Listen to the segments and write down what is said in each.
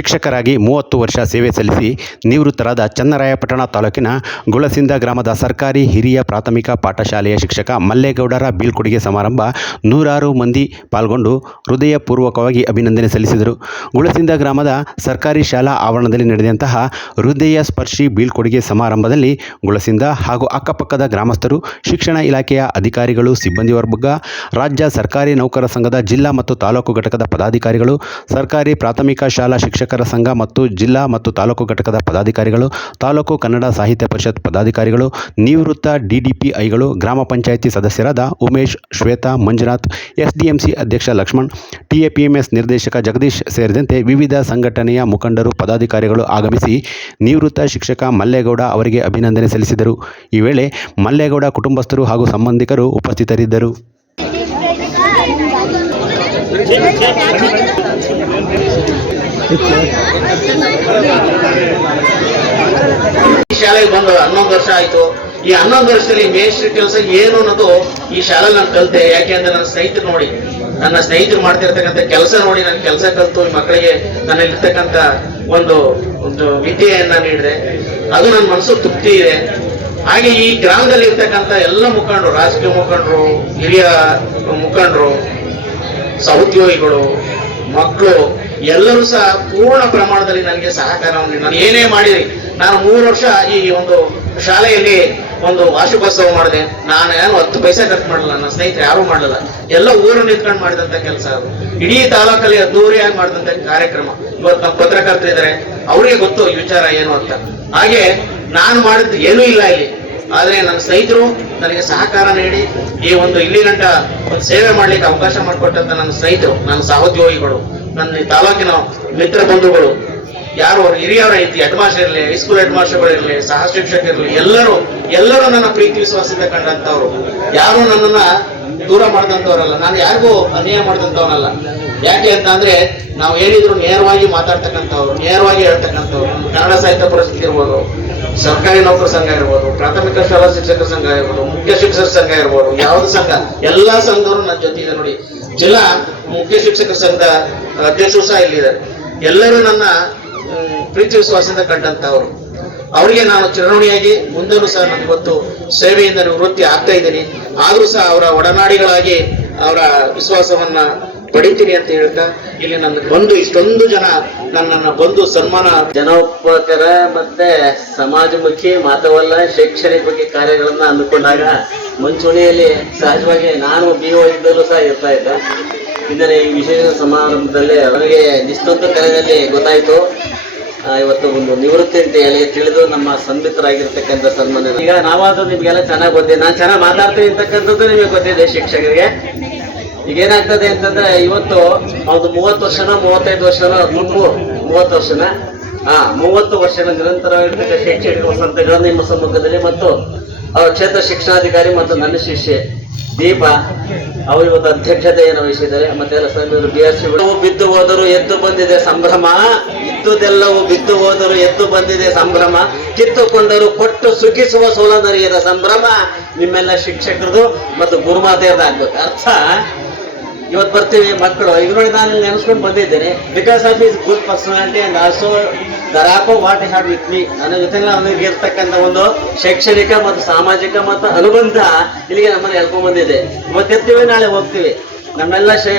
ಶಿಕ್ಷಕರಾಗಿ ಮೂವತ್ತು ವರ್ಷ ಸೇವೆ ಸಲ್ಲಿಸಿ ನಿವೃತ್ತರಾದ ಚನ್ನರಾಯಪಟ್ಟಣ ತಾಲೂಕಿನ ಗುಳಸಿಂದ ಗ್ರಾಮದ ಸರ್ಕಾರಿ ಹಿರಿಯ ಪ್ರಾಥಮಿಕ ಪಾಠಶಾಲೆಯ ಶಿಕ್ಷಕ ಮಲ್ಲೇಗೌಡರ ಬೀಳ್ಕೊಡುಗೆ ಸಮಾರಂಭ ನೂರಾರು ಮಂದಿ ಪಾಲ್ಗೊಂಡು ಹೃದಯಪೂರ್ವಕವಾಗಿ ಅಭಿನಂದನೆ ಸಲ್ಲಿಸಿದರು. ಗುಳಸಿಂದ ಗ್ರಾಮದ ಸರ್ಕಾರಿ ಶಾಲಾ ಆವರಣದಲ್ಲಿ ನಡೆದಂತಹ ಹೃದಯ ಸ್ಪರ್ಶಿ ಬೀಳ್ಕೊಡುಗೆ ಸಮಾರಂಭದಲ್ಲಿ ಗುಳಸಿಂದ ಹಾಗೂ ಅಕ್ಕಪಕ್ಕದ ಗ್ರಾಮಸ್ಥರು, ಶಿಕ್ಷಣ ಇಲಾಖೆಯ ಅಧಿಕಾರಿಗಳು, ಸಿಬ್ಬಂದಿ ವರ್ಗ, ರಾಜ್ಯ ಸರ್ಕಾರಿ ನೌಕರ ಸಂಘದ ಜಿಲ್ಲಾ ಮತ್ತು ತಾಲೂಕು ಘಟಕದ ಪದಾಧಿಕಾರಿಗಳು, ಸರ್ಕಾರಿ ಪ್ರಾಥಮಿಕ ಶಾಲಾ ಶಿಕ್ಷಕರ ಸಂಘ ಮತ್ತು ಜಿಲ್ಲಾ ಮತ್ತು ತಾಲೂಕು ಘಟಕದ ಪದಾಧಿಕಾರಿಗಳು, ತಾಲೂಕು ಕನ್ನಡ ಸಾಹಿತ್ಯ ಪರಿಷತ್ ಪದಾಧಿಕಾರಿಗಳು, ನಿವೃತ್ತ ಡಿಡಿಪಿಐಗಳು, ಗ್ರಾಮ ಪಂಚಾಯಿತಿ ಸದಸ್ಯರಾದ ಉಮೇಶ್, ಶ್ವೇತಾ, ಮಂಜುನಾಥ್, ಎಸ್ಡಿಎಂಸಿ ಅಧ್ಯಕ್ಷ ಲಕ್ಷ್ಮಣ್, ಟಿಎಪಿಎಂಎಸ್ ನಿರ್ದೇಶಕ ಜಗದೀಶ್ ಸೇರಿದಂತೆ ವಿವಿಧ ಸಂಘಟನೆಯ ಮುಖಂಡರು, ಪದಾಧಿಕಾರಿಗಳು ಆಗಮಿಸಿ ನಿವೃತ್ತ ಶಿಕ್ಷಕ ಮಲ್ಲೇಗೌಡ ಅವರಿಗೆ ಅಭಿನಂದನೆ ಸಲ್ಲಿಸಿದರು. ಈ ವೇಳೆ ಮಲ್ಲೇಗೌಡ ಕುಟುಂಬಸ್ಥರು ಹಾಗೂ ಸಂಬಂಧಿಕರು ಉಪಸ್ಥಿತರಿದ್ದರು. ಈ ಶಾಲೆಗೆ ಬಂದು ಹನ್ನೊಂದು ವರ್ಷ ಆಯ್ತು. ಈ ಹನ್ನೊಂದು ವರ್ಷದಲ್ಲಿ ಮೇಸ್ಟ್ರಿ ಕೆಲಸ ಏನು ಅನ್ನೋದು ಈ ಶಾಲೆ ನಾನು ಕಲಿತೆ. ಯಾಕೆ ಅಂದ್ರೆ ನನ್ನ ಸ್ನೇಹಿತರು ನೋಡಿ, ನನ್ನ ಸ್ನೇಹಿತರು ಮಾಡ್ತಿರ್ತಕ್ಕಂಥ ಕೆಲಸ ನೋಡಿ ನನ್ನ ಕೆಲಸ ಕಲಿತು, ಈ ಮಕ್ಕಳಿಗೆ ನನ್ನಲ್ಲಿರ್ತಕ್ಕಂಥ ಒಂದು ಒಂದು ವಿದ್ಯೆಯನ್ನ ನೀಡಿದೆ. ಅದು ನನ್ನ ಮನಸ್ಸು ತೃಪ್ತಿ ಇದೆ. ಹಾಗೆ ಈ ಗ್ರಾಮದಲ್ಲಿ ಇರ್ತಕ್ಕಂಥ ಎಲ್ಲ ಮುಖಂಡರು, ರಾಜಕೀಯ ಮುಖಂಡರು, ಹಿರಿಯ ಮುಖಂಡರು, ಸಹೋದ್ಯೋಗಿಗಳು, ಮಕ್ಕಳು ಎಲ್ಲರೂ ಸಹ ಪೂರ್ಣ ಪ್ರಮಾಣದಲ್ಲಿ ನನಗೆ ಸಹಕಾರವನ್ನು ನಾನು ಏನೇ ಮಾಡಿರಿ, ನಾನು ಮೂರು ವರ್ಷ ಈ ಒಂದು ಶಾಲೆಯಲ್ಲಿ ಒಂದು ವಾರ್ಷಿಕೋತ್ಸವ ಮಾಡಿದೆ. ನಾನು ಏನು ಹತ್ತು ಪೈಸೆ ಖರ್ಚು ಮಾಡಲ್ಲ ನನ್ನ ಸ್ನೇಹಿತರು ಯಾರು ಮಾಡಲ್ಲ ಎಲ್ಲ ಊರು ನಿಂತ್ಕೊಂಡು ಮಾಡಿದಂಥ ಕೆಲಸ ಅದು. ಇಡೀ ತಾಲೂಕಲ್ಲಿ ಅದ್ದೂರಿಯಾಗಿ ಮಾಡಿದಂಥ ಕಾರ್ಯಕ್ರಮ. ಇವತ್ತು ನಮ್ಮ ಪತ್ರಕರ್ತರಿದ್ದಾರೆ ಅವರಿಗೆ ಗೊತ್ತು ಈ ವಿಚಾರ ಏನು ಅಂತ. ಹಾಗೆ ನಾನು ಮಾಡಿದ್ದು ಏನೂ ಇಲ್ಲ ಇಲ್ಲಿ. ಆದರೆ ನನ್ನ ಸ್ನೇಹಿತರು ನನಗೆ ಸಹಕಾರ ನೀಡಿ ಈ ಒಂದು ಇಲ್ಲಿ ಗಂಟ ಒಂದು ಸೇವೆ ಮಾಡ್ಲಿಕ್ಕೆ ಅವಕಾಶ ಮಾಡಿಕೊಟ್ಟಂತ ನನ್ನ ಸ್ನೇಹಿತರು, ನನ್ನ ಸಹೋದ್ಯೋಗಿಗಳು. ನನ್ನ ಈ ತಾಲೂಕಿನ ಮಿತ್ರ ಬಂಧುಗಳು, ಯಾರು ಅವ್ರ ಹಿರಿಯರ ಐತಿ ಹೆಡ್ ಮಾಸ್ಟರ್ ಇರಲಿ ಹೈಸ್ಕೂಲ್ ಹೆಡ್ ಮಾಸ್ಟರ್ಗಳು ಇರಲಿ ಸಹ ಶಿಕ್ಷಕರಿರಲಿ ಎಲ್ಲರೂ ಎಲ್ಲರೂ ನನ್ನ ಪ್ರೀತಿ ವಿಶ್ವಾಸದಿಂದ ಕಂಡಂತವ್ರು ಯಾರು ನನ್ನನ್ನ ದೂರ ಮಾಡಿದಂಥವ್ರಲ್ಲ. ನಾನು ಯಾರಿಗೂ ಅನ್ಯಾಯ ಮಾಡಿದಂಥವನಲ್ಲ. ಯಾಕೆ ಅಂತ ಅಂದ್ರೆ, ನಾವು ಏನಿದ್ರು ನೇರವಾಗಿ ಮಾತಾಡ್ತಕ್ಕಂಥವ್ರು, ನೇರವಾಗಿ ಹೇಳ್ತಕ್ಕಂಥವ್ರು. ಕನ್ನಡ ಸಾಹಿತ್ಯ ಪರಿಸ್ಥಿತಿ ಇರ್ಬೋದು, ಸರ್ಕಾರಿ ನೌಕರ ಸಂಘ ಇರ್ಬೋದು, ಪ್ರಾಥಮಿಕ ಶಾಲಾ ಶಿಕ್ಷಕರ ಸಂಘ ಇರ್ಬೋದು, ಮುಖ್ಯ ಶಿಕ್ಷಕರ ಸಂಘ ಇರ್ಬೋದು, ಯಾವ್ದು ಸಂಘ? ಎಲ್ಲಾ ಸಂಘದವರು ನನ್ನ ಜೊತೆ ಇದೆ ನೋಡಿ. ಜಿಲ್ಲಾ ಮುಖ್ಯ ಶಿಕ್ಷಕರ ಸಂಘದ ಅಧ್ಯಕ್ಷರು ಸಹ ಇಲ್ಲಿದ್ದಾರೆ. ಎಲ್ಲರೂ ನನ್ನ ಪ್ರೀತಿ ವಿಶ್ವಾಸದಿಂದ ಕಂಡಂತವರು ಅವರಿಗೆ ನಾನು ಚುನಾವಣೆಯಾಗಿ ಮುಂದೂ ಸಹ ನನಗೊತ್ತು ಗೊತ್ತು, ಸೇವೆಯಿಂದ ನಿವೃತ್ತಿ ಆಗ್ತಾ ಇದ್ದೀನಿ. ಆದರೂ ಸಹ ಅವರ ಒಡನಾಡಿಗಳಾಗಿ ಅವರ ವಿಶ್ವಾಸವನ್ನ ಪಡಿತೀನಿ ಅಂತ ಹೇಳ್ತಾ ಇಲ್ಲಿ ನನ್ನ ಬಂದು ಇಷ್ಟೊಂದು ಜನ ನನ್ನ ಬಂದು ಸನ್ಮಾನ ಜನೋಪಕಾರ ಮತ್ತೆ ಸಮಾಜಮುಖಿ ಮಾತ್ರವಲ್ಲ ಶೈಕ್ಷಣಿಕ ಬಗ್ಗೆ ಕಾರ್ಯಗಳನ್ನ ಅಂದುಕೊಂಡಾಗ ಮುಂಚೂಣಿಯಲ್ಲಿ ಸಹಜವಾಗಿ ನಾನು ಬಿ ಓ ಇದ್ದಲ್ಲೂ ಸಹ ಇರ್ತಾ ಇದ್ದೆ. ಇದರ ಈ ವಿಶೇಷ ಸಮಾರಂಭದಲ್ಲಿ ನನಗೆ ನಿಷ್ಠೊಂದು ಕಾಲದಲ್ಲಿ ಗೊತ್ತಾಯಿತು. ಇವತ್ತು ಒಂದು ನಿವೃತ್ತಿ ಅಂತ ಹೇಳಿ ತಿಳಿದು ನಮ್ಮ ಸಂಬಿತರಾಗಿರ್ತಕ್ಕಂಥ ಸನ್ಮಾನ ಈಗ ನಾವಾದ್ರೂ ನಿಮಗೆಲ್ಲ ಚೆನ್ನಾಗಿ ಗೊತ್ತಿದೆ ನಾನು ಚೆನ್ನಾಗಿ ಮಾತಾಡ್ತೀನಿ ಅಂತಕ್ಕಂಥದ್ದು ನಿಮಗೆ ಗೊತ್ತಿದೆ ಶಿಕ್ಷಕರಿಗೆ. ಈಗ ಏನಾಗ್ತದೆ ಅಂತಂದ್ರೆ ಇವತ್ತು ಒಂದು ಮೂವತ್ತು ವರ್ಷನ ಮೂವತ್ತೈದು ವರ್ಷನ ದುಡ್ಡು ಮೂವತ್ತು ವರ್ಷನ, ಆ, ಮೂವತ್ತು ವರ್ಷದ ನಿರಂತರವಾಗಿರ್ತಕ್ಕಂಥ ಶೈಕ್ಷಣಿಕ ವಸಂತಗಳು ನಿಮ್ಮ ಸಮ್ಮುಖದಲ್ಲಿ ಮತ್ತು ಅವರ ಕ್ಷೇತ್ರ ಶಿಕ್ಷಣಾಧಿಕಾರಿ ಮತ್ತು ನನ್ನ ಶಿಷ್ಯೆ ದೀಪ, ಅವರು ಇವತ್ತು ಅಧ್ಯಕ್ಷತೆಯನ್ನು ವಹಿಸಿದ್ದಾರೆ. ಮತ್ತೆ ಬಿ ಎಸ್ ಬಿದ್ದು ಹೋದರು ಎದ್ದು ಬಂದಿದೆ ಸಂಭ್ರಮ. ಇದ್ದುದೆಲ್ಲವೂ ಬಿದ್ದು ಹೋದರು ಎದ್ದು ಬಂದಿದೆ ಸಂಭ್ರಮ. ಕಿತ್ತುಕೊಂಡರು ಕೊಟ್ಟು ಸುಖಿಸುವ ಸೋಲನರಿಯರ ಸಂಭ್ರಮ. ನಿಮ್ಮೆಲ್ಲ ಶಿಕ್ಷಕರದು ಮತ್ತು ಗುರುಮಾತೆಯರ್ದು ಆಗ್ಬೇಕು ಅರ್ಥ? ಇವತ್ತು ಬರ್ತೀವಿ ಮಕ್ಕಳು. ಇದ್ರೊಳಗೆ ನಾನು ನೆನೆಸ್ಕೊಂಡು ಬಂದಿದ್ದೇನೆ. Because of is good personality and also ದರಾಕೋ ರಾಕೋ ವಾಟ್ ಹ್ಯಾಡ್ ವಿತ್ ಮೀ ನನ್ನ ಜೊತೆ ಅವನಿಗೆ ಇರ್ತಕ್ಕಂಥ ಒಂದು ಶೈಕ್ಷಣಿಕ ಮತ್ತು ಸಾಮಾಜಿಕ ಮತ್ತು ಅನುಬಂಧ ಇಲ್ಲಿಗೆ ನಮ್ಮನ್ನು ಎಳ್ಕೊಂಡ್ ಬಂದಿದೆ. ಇವತ್ತಿರ್ತೀವಿ ನಾಳೆ ಹೋಗ್ತೀವಿ. ನಮ್ಮೆಲ್ಲ ಶೇ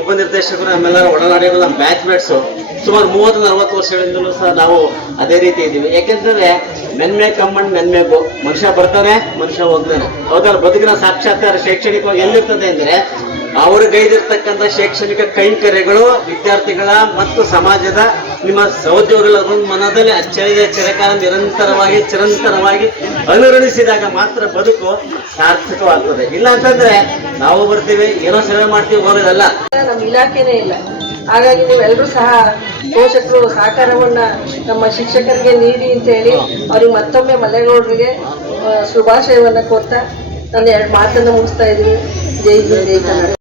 ಉಪನಿರ್ದೇಶಕರು, ನಮ್ಮೆಲ್ಲರ ಒಡನಾಡಿಗಳು ನಮ್ಮ ಬ್ಯಾಚ್ ಮೇಟ್ಸು ಸುಮಾರು ಮೂವತ್ತು, ನಲವತ್ತು ವರ್ಷಗಳಿಂದಲೂ ಸಹ ನಾವು ಅದೇ ರೀತಿ ಇದ್ದೀವಿ. ಯಾಕೆಂತಂದ್ರೆ ಮೆನ್ಮೆ ಕಮ್ಮಣ್ ಮೆನ್ಮೆ ಮನುಷ್ಯ ಬರ್ತಾನೆ, ಮನುಷ್ಯ ಹೋಗ್ತಾನೆ. ಹೌದಲ್ಲ, ಬದುಕಿನ ಸಾಕ್ಷಾತ್ಕಾರ ಶೈಕ್ಷಣಿಕವಾಗಿ ಎಲ್ಲಿರ್ತದೆ ಅಂದ್ರೆ ಅವರು ಗೈದಿರ್ತಕ್ಕಂಥ ಶೈಕ್ಷಣಿಕ ಕೈಂಕರ್ಯಗಳು ವಿದ್ಯಾರ್ಥಿಗಳ ಮತ್ತು ಸಮಾಜದ ನಿಮ್ಮ ಸಹೋದ್ಯೋಗಿಗಳ ಮನದಲ್ಲಿ ಅಚ್ಚರಿಯ ಚಿರಕಾಲ ನಿರಂತರವಾಗಿ ಚಿರಂತರವಾಗಿ ಅನುರಣಿಸಿದಾಗ ಮಾತ್ರ ಬದುಕು ಸಾರ್ಥಕವಾಗ್ತದೆ. ಇಲ್ಲ ಅಂತಂದ್ರೆ ನಾವು ಬರ್ತೀವಿ, ಏನೋ ಸೇವೆ ಮಾಡ್ತೀವಿ, ಹೋಗೋದಲ್ಲ. ನಮ್ಮ ಇಲಾಖೆನೇ ಇಲ್ಲ. ಹಾಗಾಗಿ ನೀವೆಲ್ಲರೂ ಸಹ ಪೋಷಕರು ಸಹಕಾರವನ್ನ ನಮ್ಮ ಶಿಕ್ಷಕರಿಗೆ ನೀಡಿ ಅಂತ ಹೇಳಿ ಅವ್ರಿಗೆ ಮತ್ತೊಮ್ಮೆ ಮಲೆಗೌಡರಿಗೆ ಶುಭಾಶಯವನ್ನ ಕೊಡ್ತಾ ನನ್ನ ಎರಡು ಮಾತನ್ನು ಮುಗಿಸ್ತಾ ಇದ್ದೀನಿ. ಜೈ ಜೈ ಜೈ ಕನ್ನಡ.